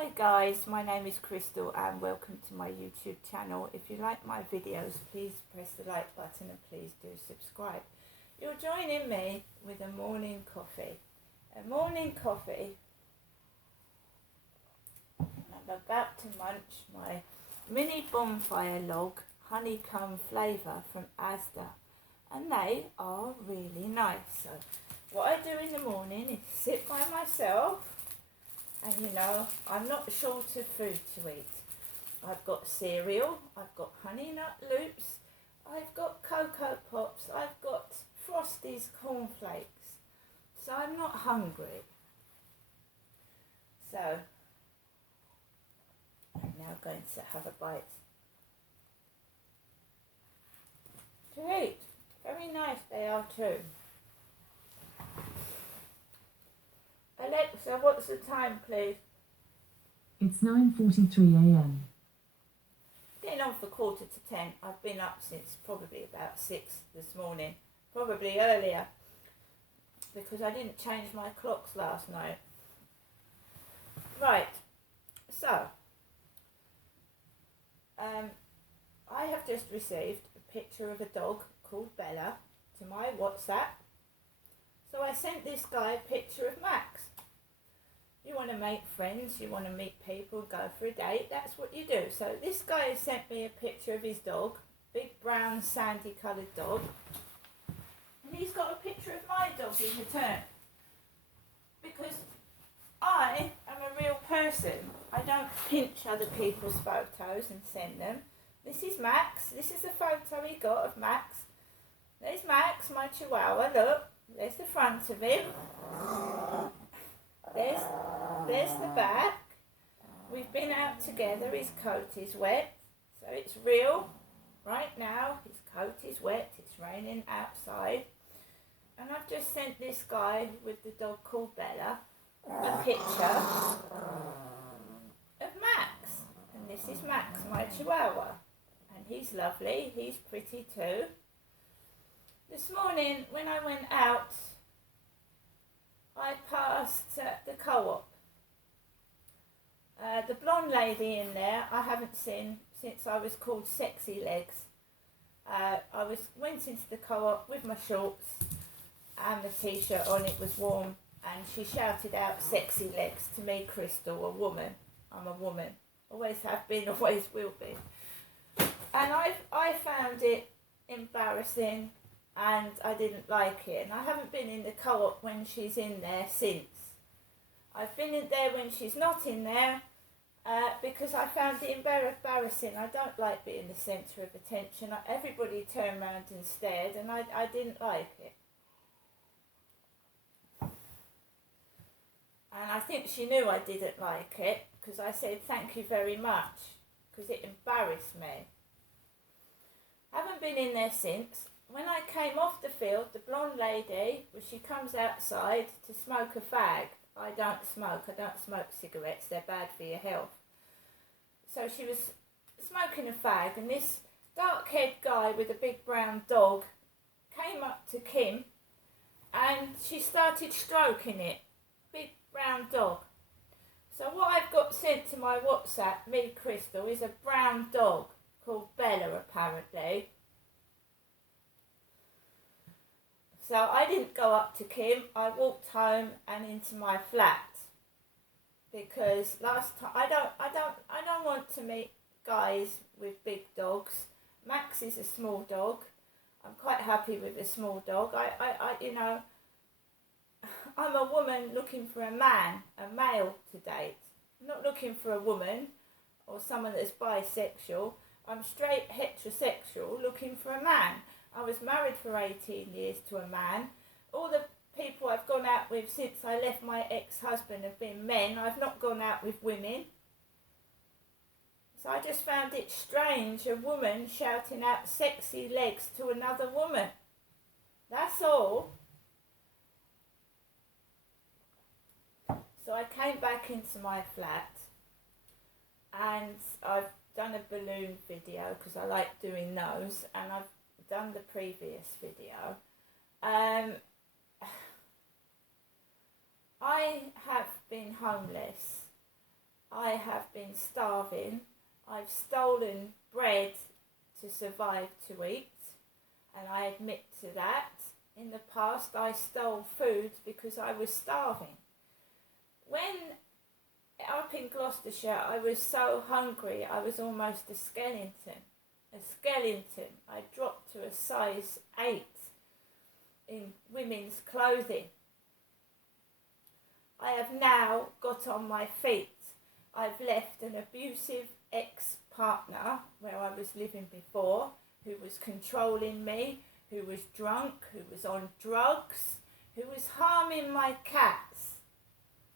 Hi guys, my name is Crystal and welcome to my YouTube channel. If you like my videos, please press the like button and please do subscribe. You're joining me with a morning coffee. A morning coffee. I'm about to munch my mini bonfire log honeycomb flavour from Asda, and they are really nice. So what I do in the morning is sit by myself. And I'm not short of food to eat. I've got cereal, I've got Honey Nut Loops, I've got Cocoa Pops, I've got Frosties cornflakes. So I'm not hungry. So I'm now going to have a bite to eat. Very nice they are too. Alexa, what's the time, please? It's 9:43 a.m. Getting on for 9:45. I've been up since probably about 6 this morning. Probably earlier. Because I didn't change my clocks last night. Right. So. I have just received a picture of a dog called Bella to my WhatsApp. So I sent this guy a picture of Max. You want to make friends, you want to meet people, go for a date, that's what you do. So this guy has sent me a picture of his dog, big brown sandy coloured dog. And he's got a picture of my dog in return. Because I am a real person. I don't pinch other people's photos and send them. This is Max. This is a photo he got of Max. There's Max, my chihuahua, look. There's the front of him. There's the back. We've been out together. His coat is wet. So it's real. Right now, his coat is wet. It's raining outside. And I've just sent this guy with the dog called Bella a picture of Max. And this is Max, my chihuahua. And he's lovely. He's pretty too. This morning, when I went out, I passed the co-op. The blonde lady in there, I haven't seen since I was called Sexy Legs. I went into the co-op with my shorts and the t-shirt on, it was warm, and she shouted out Sexy Legs to me, Crystal, a woman. I'm a woman. Always have been, always will be. And I found it embarrassing. And I didn't like it. And I haven't been in the co-op when she's in there since. I've been in there when she's not in there because I found it embarrassing. I don't like being the centre of attention. Everybody turned around and stared and I didn't like it. And I think she knew I didn't like it because I said thank you very much because it embarrassed me. I haven't been in there since. When I came off the field, the blonde lady, she comes outside to smoke a fag. I don't smoke cigarettes, they're bad for your health. So she was smoking a fag, and this dark-haired guy with a big brown dog came up to Kim, and she started stroking it. Big brown dog. So what I've got sent to my WhatsApp, me Crystal, is a brown dog called Bella apparently. So I didn't go up to Kim, I walked home and into my flat because last time I don't want to meet guys with big dogs. Max is a small dog. I'm quite happy with a small dog. I'm a woman looking for a man, a male to date. I'm not looking for a woman or someone that's bisexual. I'm straight heterosexual looking for a man. I was married for 18 years to a man. All the people I've gone out with since I left my ex-husband have been men. I've not gone out with women. So I just found it strange, a woman shouting out sexy legs to another woman. That's all. So I came back into my flat and I've done a balloon video because I like doing those, and I've done the previous video. I have been homeless I have been starving. I've stolen bread to survive to eat, and I admit to that. In the past, I stole food because I was starving. When up in Gloucestershire, I was so hungry, I was almost a skeleton. I dropped to a size 8 in women's clothing. I have now got on my feet. I've left an abusive ex-partner where I was living before, who was controlling me, who was drunk, who was on drugs, who was harming my cats,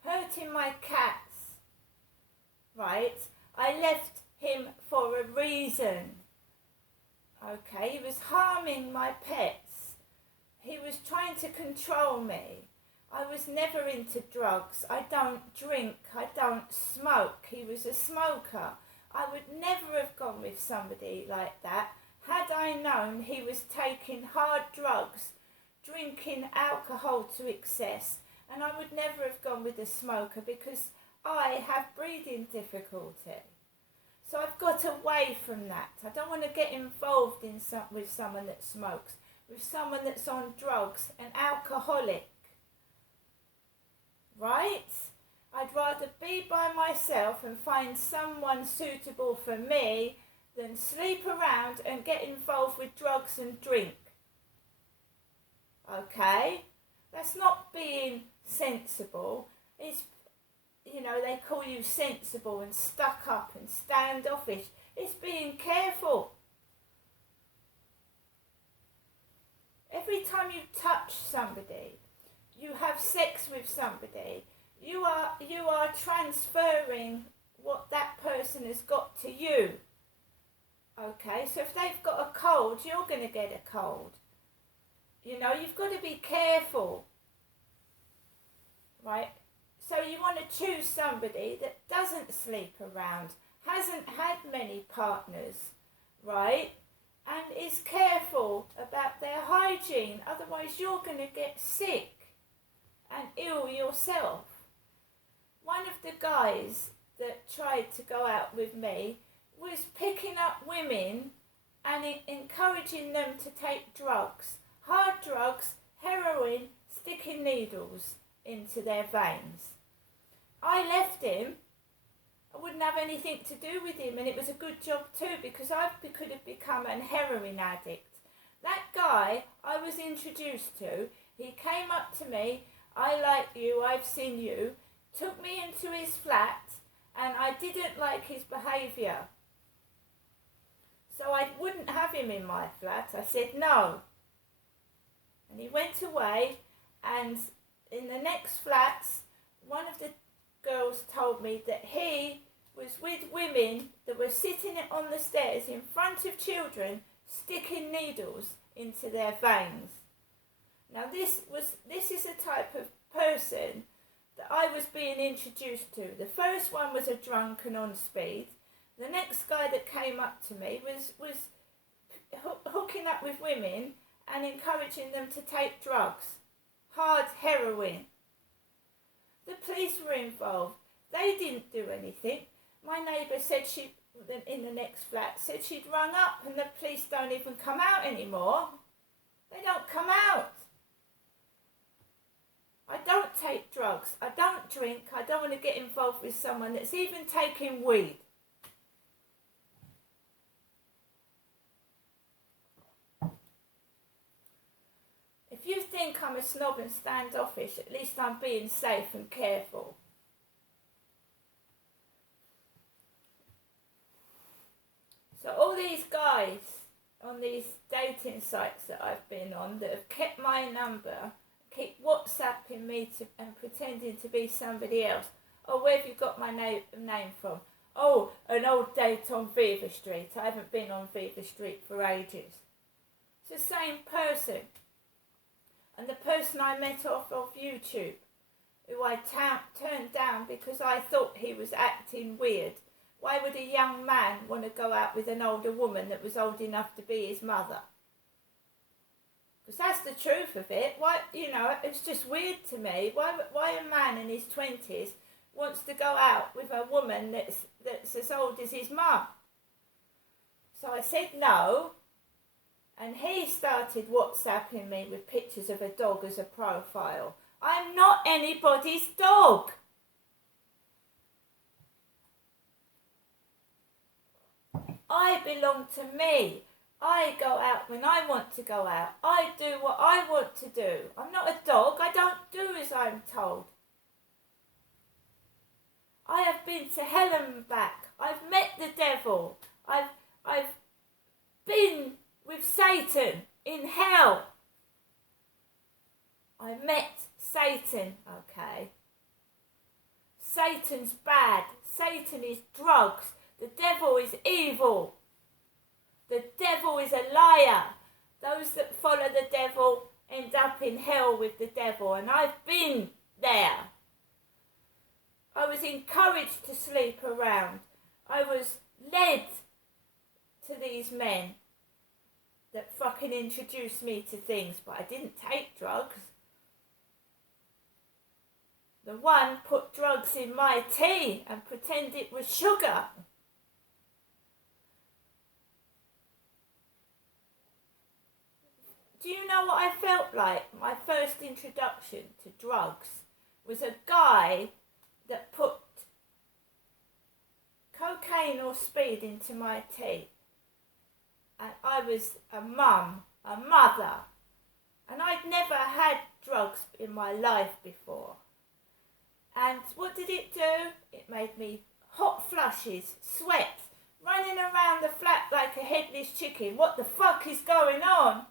hurting my cats, right? I left him for a reason, okay? He was harming my pets. He was trying to control me. I was never into drugs. I don't drink. I don't smoke. He was a smoker. I would never have gone with somebody like that had I known he was taking hard drugs, drinking alcohol to excess, and I would never have gone with a smoker because I have breathing difficulty. So I've got away from that. I don't want to get involved with someone that smokes, with someone that's on drugs, an alcoholic. Right? I'd rather be by myself and find someone suitable for me than sleep around and get involved with drugs and drink. Okay? That's not being sensible. It's, they call you sensible and stuck up and standoffish. It's being careful. Every time you touch somebody, you have sex with somebody, you are transferring what that person has got to you. Okay, so if they've got a cold, you're going to get a cold. You've got to be careful. Right? So you want to choose somebody that doesn't sleep around, hasn't had many partners, right? And is careful about their hygiene. Otherwise you're going to get sick and ill yourself. One of the guys that tried to go out with me was picking up women and encouraging them to take drugs, hard drugs, heroin, sticking needles into their veins. I left him. I wouldn't have anything to do with him, and it was a good job too because I could have become an heroin addict. That guy I was introduced to, he came up to me, I like you, I've seen you, took me into his flat, and I didn't like his behaviour. So I wouldn't have him in my flat. I said no. And he went away, and in the next flats, one of the girls told me that he was with women that were sitting on the stairs in front of children, sticking needles into their veins. Now this is a type of person that I was being introduced to. The first one was a drunk and on speed. The next guy that came up to me was hooking up with women and encouraging them to take drugs, hard heroin. The police were involved. They didn't do anything. My neighbour said in the next flat, said she'd rung up and the police don't even come out anymore. They don't come out. I don't take drugs. I don't drink. I don't want to get involved with someone that's even taking weed. If you think I'm a snob and standoffish, at least I'm being safe and careful. So all these guys on these dating sites that I've been on that have kept my number, keep WhatsApping me and pretending to be somebody else. Oh, where have you got my name from? Oh, an old date on Viva Street. I haven't been on Viva Street for ages. It's the same person. And the person I met off of YouTube, who I turned down because I thought he was acting weird. Why would a young man want to go out with an older woman that was old enough to be his mother? Because that's the truth of it. Why, it's just weird to me. Why a man in his 20s wants to go out with a woman that's as old as his mum. So I said no, and he started WhatsApping me with pictures of a dog as a profile. I'm not anybody's dog. I belong to me. I go out when I want to go out. I do what I want to do. I'm not a dog. I don't do as I'm told. I have been to hell and back. I've met the devil. I've been with Satan in hell. I met Satan, okay? Satan's bad. Satan is drugs. The devil is evil. The devil is a liar. Those that follow the devil end up in hell with the devil, and I've been there. I was encouraged to sleep around. I was led to these men that fucking introduced me to things, but I didn't take drugs. The one put drugs in my tea and pretended it was sugar. Do you know what I felt like? My first introduction to drugs was a guy that put cocaine or speed into my tea. And I was a mum, a mother, and I'd never had drugs in my life before. And what did it do? It made me hot flushes, sweat, running around the flat like a headless chicken. What the fuck is going on?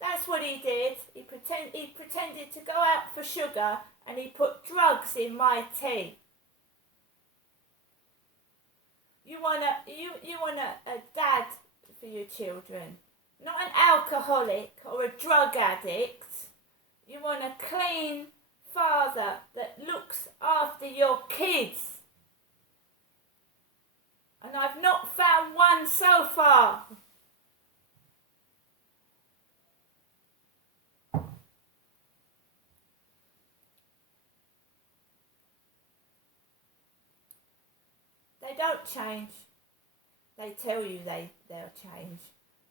That's what he did. He pretended to go out for sugar, and he put drugs in my tea. You want a dad for your children, not an alcoholic or a drug addict. You want a clean father that looks after your kids. And I've not found one so far. They don't change. They tell you they'll change.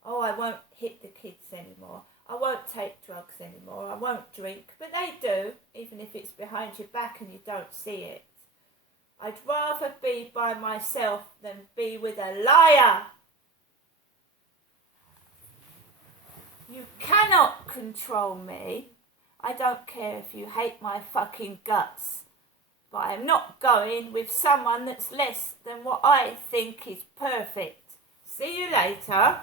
Oh, I won't hit the kids anymore. I won't take drugs anymore. I won't drink. But they do, even if it's behind your back and you don't see it. I'd rather be by myself than be with a liar. You cannot control me. I don't care if you hate my fucking guts. But I'm not going with someone that's less than what I think is perfect. See you later.